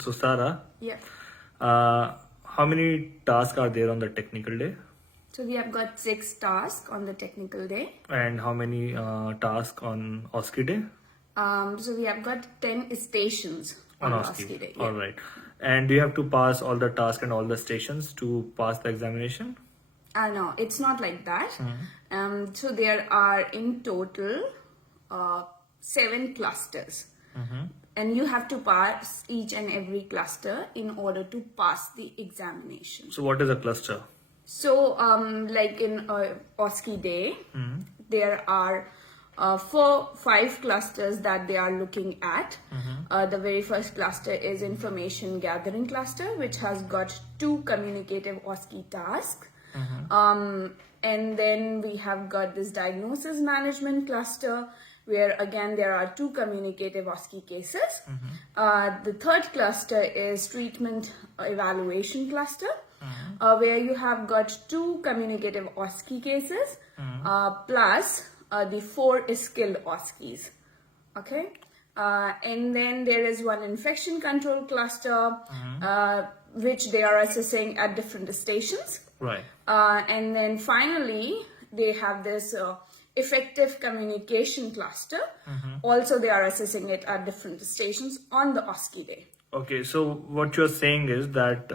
So Sarah, Yeah. how many tasks are there on the technical day? So we have got 6 tasks on the technical day. And how many tasks on OSCE day? So we have got 10 stations on the OSCE day. Yeah. All right. And do you have to pass all the tasks and all the stations to pass the examination? No, it's not like that. So there are in total 7 clusters. And you have to pass each and every cluster in order to pass the examination. So what is a cluster? So like in OSCE day, there are 5 clusters that they are looking at. The very first cluster is information gathering cluster, which has got 2 communicative OSCE tasks. And then we have got this diagnosis management cluster, where again there are 2 communicative OSCE cases. The third cluster is treatment evaluation cluster, where you have got 2 communicative OSCE cases, plus the 4 skilled OSCEs. Okay. And then there is one infection control cluster, which they are assessing at different stations. Right. And then finally, they have this effective communication cluster. Also, they are assessing it at different stations on the OSCE day. Okay, so what you're saying is that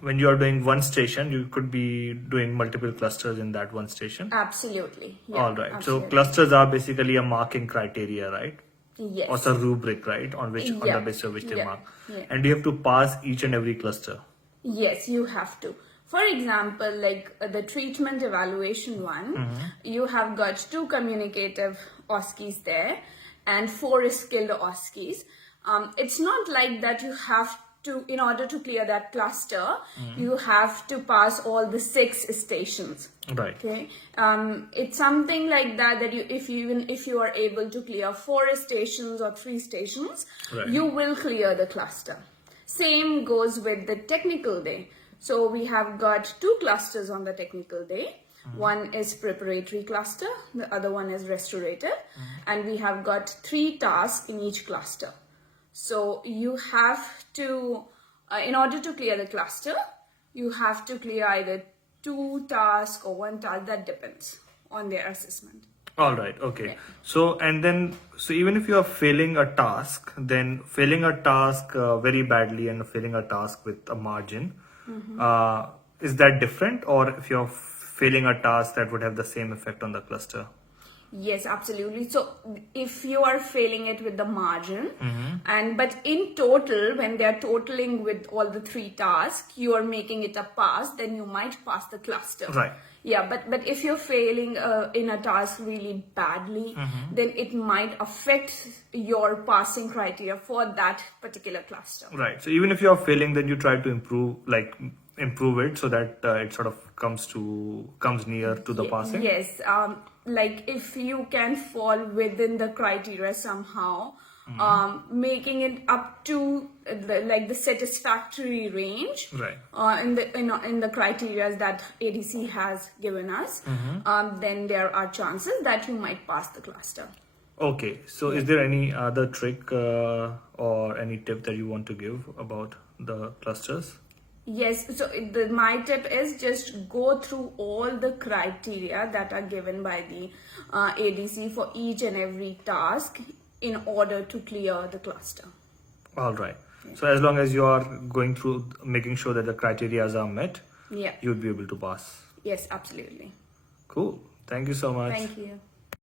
when you are doing one station, you could be doing multiple clusters in that one station? Absolutely. Yeah, All right. absolutely. So clusters are basically a marking criteria, right? Yes. Or a rubric, right? On which on the basis of which they mark. Yeah. And you have to pass each and every cluster. Yes, you have to. For example, like the treatment evaluation one, you have got 2 communicative OSCEs there and 4 skilled OSCEs. It's not like that you have to, in order to clear that cluster, you have to pass all the 6 stations. Right. Okay. It's something like that if you are able to clear 4 stations or 3 stations, Right. you will clear the cluster. Same goes with the technical day. So we have got 2 clusters on the technical day. One is preparatory cluster, the other one is restorative, and we have got 3 tasks in each cluster. So you have to, in order to clear the cluster, you have to clear either 2 tasks or 1 task. That depends on their assessment. All right. Okay. Yeah. So even if you are failing a task, then failing a task very badly and failing a task with a margin, is that different? Or if you're failing a task, that would have the same effect on the cluster? Yes, absolutely. So if you are failing it with the margin, but in total, when they are totaling with all the 3 tasks, you are making it a pass, then you might pass the cluster. Right. Yeah, but if you're failing in a task really badly, then it might affect your passing criteria for that particular cluster. Right. So even if you are failing, then you try to improve it so that it sort of comes near to the passing. Yes. Like if you can fall within the criteria somehow, making it up to the satisfactory range, Right. in the criteria that ADC has given us, then there are chances that you might pass the cluster. Okay. So is there any other trick or any tip that you want to give about the clusters? Yes, so my tip is just go through all the criteria that are given by the ADC for each and every task in order to clear the cluster. All right. So as long as you are going through making sure that the criteria are met, Yeah. you would be able to pass. Yes, absolutely. Cool. Thank you so much. Thank you.